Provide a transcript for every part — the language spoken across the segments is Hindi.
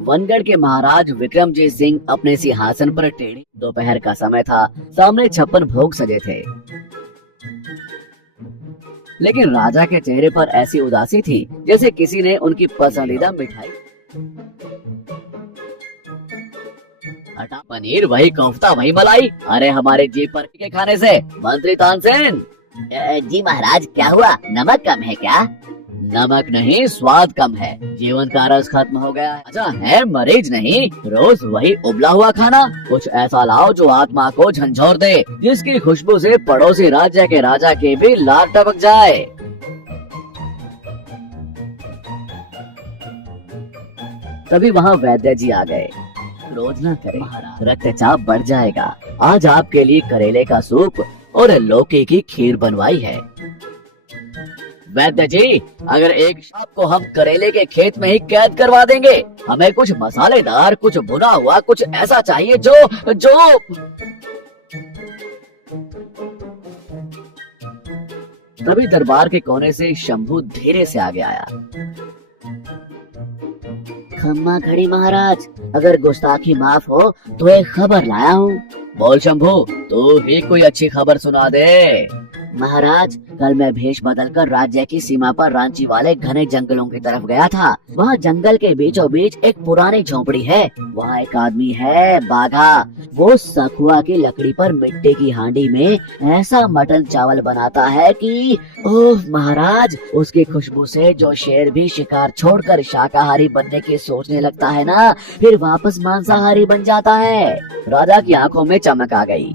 वनगढ़ के महाराज विक्रमजीत सिंह अपने सिंहासन पर टेढ़े। दोपहर का समय था, सामने 56 भोग सजे थे, लेकिन राजा के चेहरे पर ऐसी उदासी थी जैसे किसी ने उनकी पसंदीदा मिठाई हटा। पनीर वही कोफ्ता वही मलाई, अरे हमारे जीप पर के खाने से। मंत्री तानसेन। जी महाराज, क्या हुआ? नमक कम है क्या? नमक नहीं, स्वाद कम है। जीवन का रस खत्म हो गया। अच्छा है मरीज नहीं, रोज वही उबला हुआ खाना। कुछ ऐसा लाओ जो आत्मा को झंझोर दे, जिसकी खुशबू से पड़ोसी राज्य के राजा के भी लार टपक जाए। तभी वहाँ वैद्य जी आ गए। रोज ना करें महाराज, रक्तचाप बढ़ जाएगा। आज आपके लिए करेले का सूप और लौकी की खीर बनवाई है। वैद्य जी, अगर एक शाम को हम करेले के खेत में ही कैद करवा देंगे। हमें कुछ मसालेदार, कुछ भुना हुआ, कुछ ऐसा चाहिए जो जो तभी दरबार के कोने से शंभू धीरे से आगे आया। खम्मा खड़ी महाराज, अगर गुस्ताखी माफ हो तो एक खबर लाया हूँ। बोल शंभू, तू ही कोई अच्छी खबर सुना दे। महाराज, कल मैं भेष बदलकर राज्य की सीमा पर रांची वाले घने जंगलों की तरफ गया था। वहाँ जंगल के बीचों बीच एक पुरानी झोपड़ी है। वहाँ एक आदमी है, बाघा। वो सखुआ की लकड़ी पर मिट्टी की हांडी में ऐसा मटन चावल बनाता है कि ओह महाराज, उसकी खुशबू से जो शेर भी शिकार छोड़कर शाकाहारी बनने की सोचने लगता है ना, फिर वापस मांसाहारी बन जाता है। राजा की आंखों में चमक आ गई।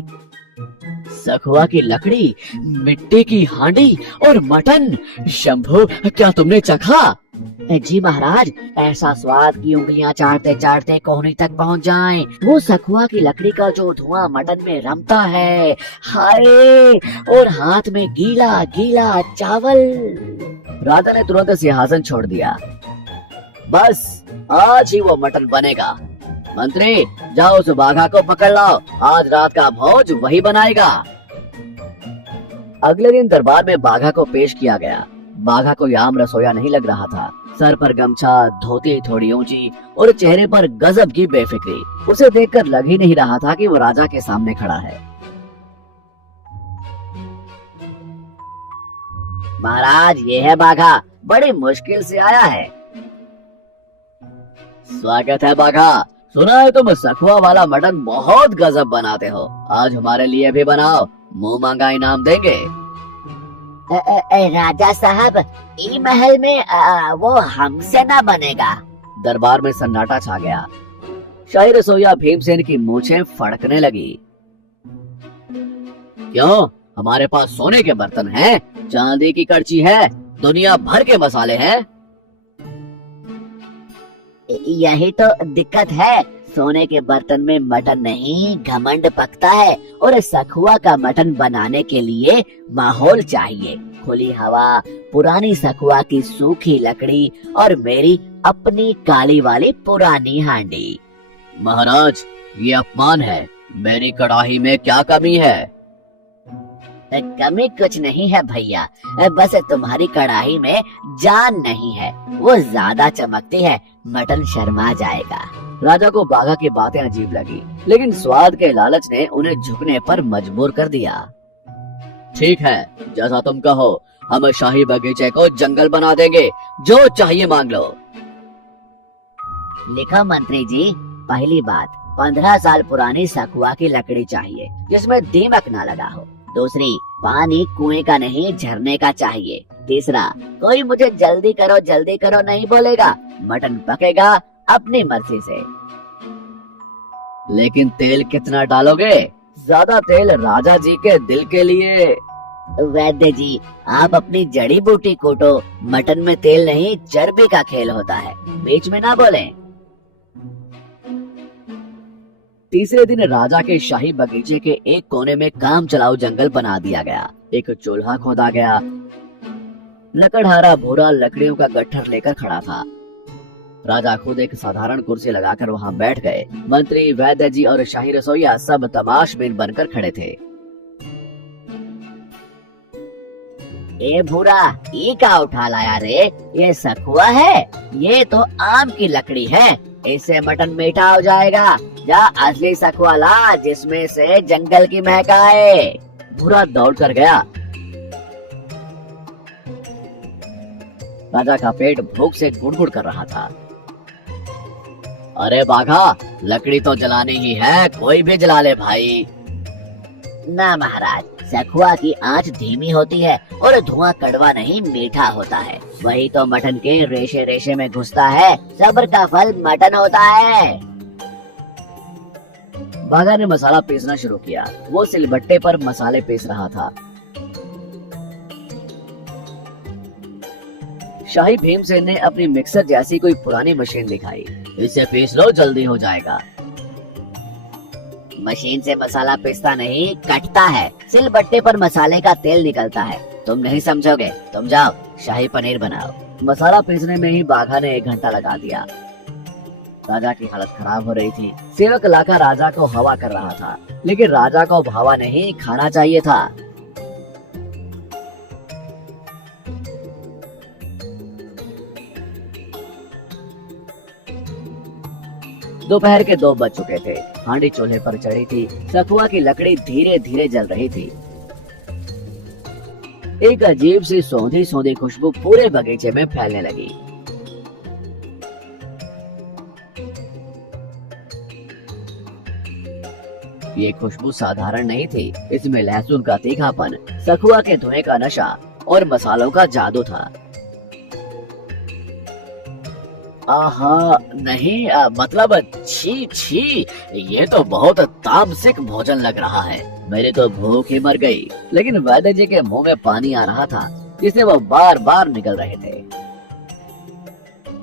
सखुआ की लकड़ी, मिट्टी की हांडी और मटन। शंभू, क्या तुमने चखा? जी महाराज, ऐसा स्वाद की उंगलियां चाटते चाटते कोहनी तक पहुंच जाएं। वो सखुआ की लकड़ी का जो धुआं मटन में रमता है, हाय, और हाथ में गीला गीला चावल। राजा ने तुरंत सिंहासन छोड़ दिया। बस आज ही वो मटन बनेगा। मंत्री, जाओ उस बाघा को पकड़ लाओ, आज रात का भोज वही बनाएगा। अगले दिन दरबार में बाघा को पेश किया गया। बाघा को आम रसोया नहीं लग रहा था। सर पर गमछा, धोती थोड़ी ऊंची और चेहरे पर गजब की बेफिक्री। उसे देखकर लग ही नहीं रहा था कि वो राजा के सामने खड़ा है। महाराज, ये है बाघा, बड़ी मुश्किल से आया है। स्वागत है बाघा, सुना है तुम सखुआ वाला मटन बहुत गजब बनाते हो। आज हमारे लिए भी बनाओ, मुंह मांगा इनाम देंगे। राजा साहब, ई महल में वो हमसे ना बनेगा। दरबार में सन्नाटा छा गया। शाही रसोइया भीमसेन की मूछें फड़कने लगी। क्यों? हमारे पास सोने के बर्तन हैं, चांदी की कड़छी है, दुनिया भर के मसाले हैं। यही तो दिक्कत है, सोने के बर्तन में मटन नहीं घमंड पकता है। और सखुआ का मटन बनाने के लिए माहौल चाहिए, खुली हवा, पुरानी सखुआ की सूखी लकड़ी और मेरी अपनी काली वाली पुरानी हांडी। महाराज, ये अपमान है। मेरी कड़ाही में क्या कमी है? कमी कुछ नहीं है भैया, बस तुम्हारी कड़ाही में जान नहीं है, वो ज्यादा चमकती है, मटन शर्मा जाएगा। राजा को बाघा की बातें अजीब लगी, लेकिन स्वाद के लालच ने उन्हें झुकने पर मजबूर कर दिया। ठीक है, जैसा तुम कहो, हम शाही बगीचे को जंगल बना देंगे, जो चाहिए मांग लो। लिखो मंत्री जी, पहली बात, 15 साल पुरानी सखुआ की लकड़ी चाहिए जिसमें दीमक न लगा हो। दूसरी, पानी कुएं का नहीं झरने का चाहिए। तीसरा, कोई मुझे जल्दी करो नहीं बोलेगा, मटन पकेगा अपनी मर्जी से। लेकिन तेल कितना डालोगे? ज्यादा तेल राजा जी के दिल के लिए। वैद्य जी, आप अपनी जड़ी बूटी कूटो, मटन में तेल नहीं चर्बी का खेल होता है, बीच में ना बोलें। तीसरे दिन राजा के शाही बगीचे के एक कोने में काम चलाऊ जंगल बना दिया गया। एक चूल्हा खोदा गया। लकड़हारा भूरा लकड़ियों का गट्ठर लेकर खड़ा था। राजा खुद एक साधारण कुर्सी लगाकर वहां बैठ गए। मंत्री, वैद्य जी और शाही रसोइया सब तमाशबीन बनकर खड़े थे। ए भूरा, ये क्या उठा लाया रे? ये सखुआ है? ये तो आम की लकड़ी है, इससे मटन मीठा हो जाएगा। जा असली सखुआ ला, जिसमें से जंगल की महक आए। भूरा दौड़ कर गया। राजा का पेट भूख से गुड़गुड़ कर रहा था। अरे बाघा, लकड़ी तो जलानी ही है, कोई भी जला ले भाई। ना महाराज, सखुआ की आंच धीमी होती है और धुआं कड़वा नहीं मीठा होता है। वही तो मटन के रेशे रेशे में घुसता है। सब्र का फल मटन होता है। बाघा ने मसाला पीसना शुरू किया। वो सिलबट्टे पर मसाले पीस रहा था। शाही भीमसेन ने अपनी मिक्सर जैसी कोई पुरानी मशीन दिखाई। इसे पीस लो, जल्दी हो जाएगा। मशीन से मसाला पीसता नहीं, कटता है। सिलबट्टे पर मसाले का तेल निकलता है। तुम नहीं समझोगे, तुम जाओ शाही पनीर बनाओ। मसाला पीसने में ही बाघा ने 1 घंटा लगा दिया। राजा की हालत खराब हो रही थी। सेवक लाखा राजा को हवा कर रहा था, लेकिन राजा को भावा नहीं, खाना चाहिए था। दोपहर के 2 बज चुके थे। हांडी चूल्हे पर चढ़ी थी। सखुआ की लकड़ी धीरे धीरे जल रही थी। एक अजीब सी सौंधी सौंधी खुशबू पूरे बगीचे में फैलने लगी। ये खुशबू साधारण नहीं थी। इसमें लहसुन का तीखापन, सखुआ के धुएं का नशा और मसालों का जादू था। आहा, नहीं, मतलब छी छी, ये तो बहुत तामसिक भोजन लग रहा है। मेरी तो भूख ही मर गई। लेकिन वैद्य जी के मुंह में पानी आ रहा था, जिससे वो बार बार निकल रहे थे।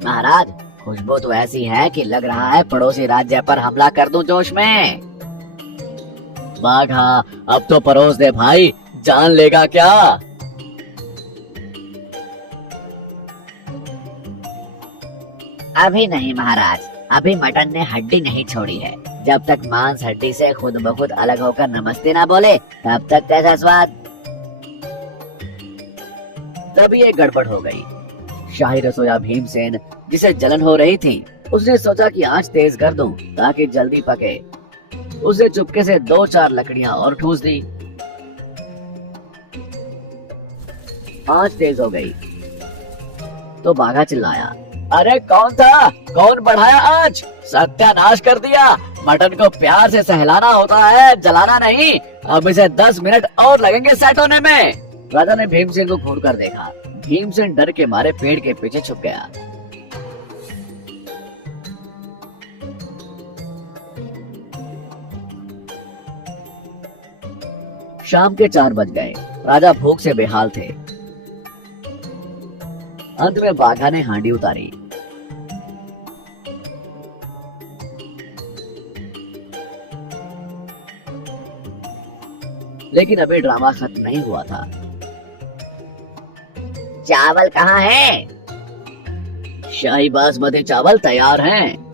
महाराज, खुशबू तो ऐसी है कि लग रहा है पड़ोसी राज्य पर हमला कर दूं जोश में। बाघा, अब तो परोस दे भाई, जान लेगा क्या? अभी नहीं महाराज, अभी मटन ने हड्डी नहीं छोड़ी है। जब तक मांस हड्डी से खुद ब खुद अलग होकर नमस्ते ना बोले, तब तक कैसा स्वाद। तब ये गड़बड़ हो गई। शाही रसोया भीमसेन, जिसे जलन हो रही थी, उसने सोचा कि आंच तेज कर दूं ताकि जल्दी पके। उसने चुपके से 2-4 लकड़ियां और ठूस दी। आंच तेज हो गई तो बाघा चिल्लाया, अरे कौन था? कौन बढ़ाया आंच? सत्यानाश कर दिया। मटन को प्यार से सहलाना होता है, जलाना नहीं। अब इसे 10 मिनट और लगेंगे सेट होने में। राजा ने भीमसेन को घूर कर देखा। भीमसेन डर के मारे पेड़ के पीछे छुप गया। शाम के 4 बज गए। राजा भूख से बेहाल थे। अंत में बाघा ने हांडी उतारी। लेकिन अभी ड्रामा खत्म नहीं हुआ था। चावल कहाँ है? शाही बासमती चावल तैयार हैं।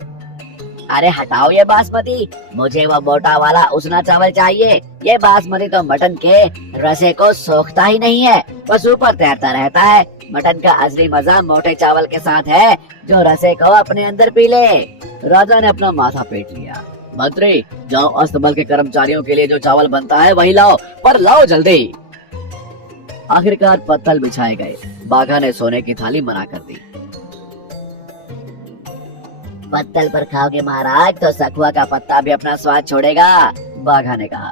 अरे हटाओ ये बासमती, मुझे वो मोटा वाला उसना चावल चाहिए। ये बासमती तो मटन के रसे को सोखता ही नहीं है, बस ऊपर तैरता रहता है। मटन का असली मजा मोटे चावल के साथ है, जो रसे को अपने अंदर पी ले। राजा ने अपना माथा पीट लिया। मंत्री, जाओ अस्तबल के कर्मचारियों के लिए जो चावल बनता है वही लाओ, पर लाओ जल्दी। आखिरकार पत्तल बिछाए गए। बाघा ने सोने की थाली मना कर दी। पत्तल पर खाओगे महाराज तो सखुआ का पत्ता भी अपना स्वाद छोड़ेगा, बाघा ने कहा।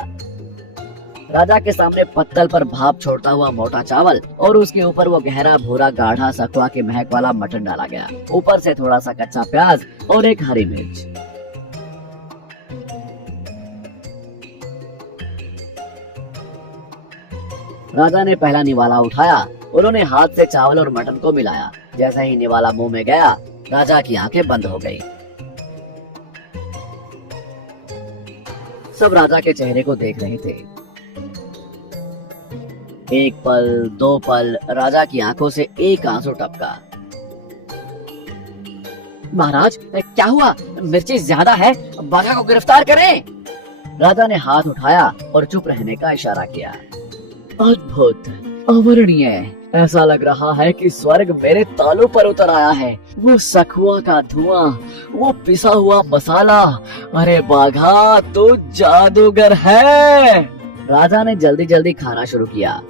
राजा के सामने पत्तल पर भाप छोड़ता हुआ मोटा चावल और उसके ऊपर वो गहरा भूरा गाढ़ा सखुआ की महक वाला मटन डाला गया। ऊपर से थोड़ा सा कच्चा प्याज और एक हरी मिर्च। राजा ने पहला निवाला उठाया। उन्होंने हाथ से चावल और मटन को मिलाया। जैसा ही निवाला मुंह में गया, राजा की आंखें बंद हो गई। सब राजा के चेहरे को देख रहे थे। 1 पल, 2 पल, राजा की आंखों से एक आंसू टपका। महाराज, क्या हुआ? मिर्ची ज्यादा है, बाघा को गिरफ्तार करें। राजा ने हाथ उठाया और चुप रहने का इशारा किया। अद्भुत, अवर्णीय, ऐसा लग रहा है कि स्वर्ग मेरे तालू पर उतर आया है। वो सखुआ का धुआं, वो पिसा हुआ मसाला, अरे बाघा तू जादूगर है। राजा ने जल्दी जल्दी खाना शुरू किया।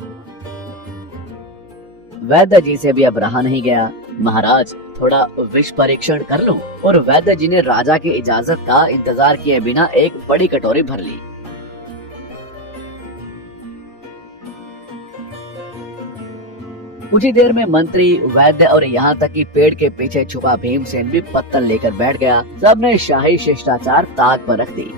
वैद्य जी से भी अब रहा नहीं गया। महाराज थोड़ा विष परीक्षण कर लूं? और वैद्य जी ने राजा की इजाजत का इंतजार किए बिना एक बड़ी कटोरी भर ली। कुछ ही देर में मंत्री, वैद्य और यहाँ तक कि पेड़ के पीछे छुपा भीमसेन भी पत्तल लेकर बैठ गया। सबने शाही शिष्टाचार ताक पर रख दी।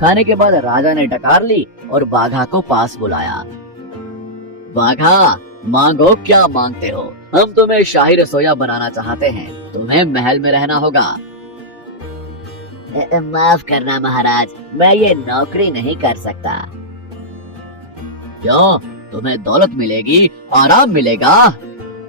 खाने के बाद राजा ने डकार ली और बाघा को पास बुलाया। बाघा, मांगो क्या मांगते हो? हम तुम्हें शाही रसोइया बनाना चाहते हैं, तुम्हें महल में रहना होगा। माफ करना महाराज, मैं ये नौकरी नहीं कर सकता। क्यों? तुम्हें दौलत मिलेगी, आराम मिलेगा।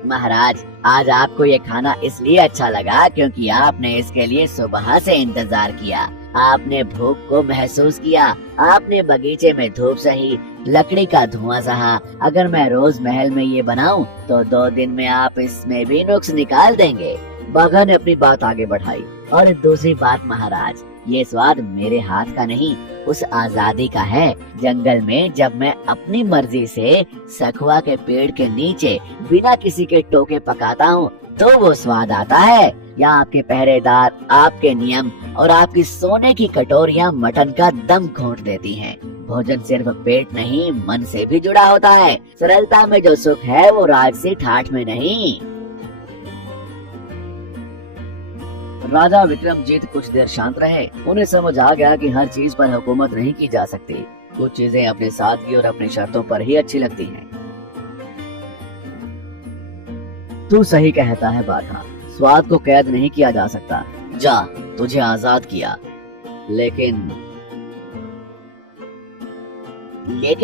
महाराज, आज आपको ये खाना इसलिए अच्छा लगा क्योंकि आपने इसके लिए सुबह से इंतजार किया। आपने भूख को महसूस किया, आपने बगीचे में धूप सही, लकड़ी का धुआं सहा। अगर मैं रोज महल में ये बनाऊं तो 2 दिन में आप इसमें भी नुक्स निकाल देंगे। बाघा ने अपनी बात आगे बढ़ाई। और दूसरी बात महाराज, ये स्वाद मेरे हाथ का नहीं, उस आजादी का है। जंगल में जब मैं अपनी मर्जी से सखुआ के पेड़ के नीचे बिना किसी के टोके पकाता हूँ तो वो स्वाद आता है। यहाँ आपके पहरेदार, आपके नियम और आपकी सोने की कटोरियाँ मटन का दम घोंट देती हैं। भोजन सिर्फ पेट नहीं, मन से भी जुड़ा होता है। सरलता में जो सुख है वो राजसी ठाठ में नहीं। राजा विक्रमजीत कुछ देर शांत रहे। उन्हें समझ आ गया कि हर चीज पर हुकूमत नहीं की जा सकती। कुछ चीजें अपने सादगी और अपनी शर्तों पर ही अच्छी लगती हैं। तू सही कहता है बाघा, स्वाद को कैद नहीं किया जा सकता। जा, तुझे आजाद किया। लेकिन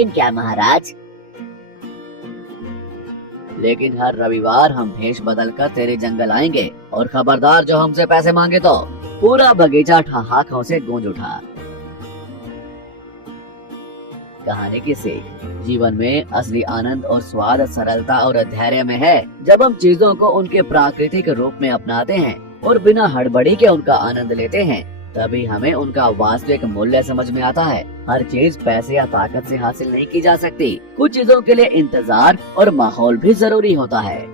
क्या महाराज? लेकिन हर रविवार हम भेष बदलकर तेरे जंगल आएंगे और खबरदार जो हमसे पैसे मांगे तो। पूरा बगीचा ठहाकों से गूंज उठा। कहानी की सीख, जीवन में असली आनंद और स्वाद सरलता और धैर्य में है। जब हम चीजों को उनके प्राकृतिक रूप में अपनाते हैं और बिना हड़बड़ी के उनका आनंद लेते हैं, तभी हमें उनका वास्तविक मूल्य समझ में आता है। हर चीज पैसे या ताकत से हासिल नहीं की जा सकती। कुछ चीजों के लिए इंतजार और माहौल भी जरूरी होता है।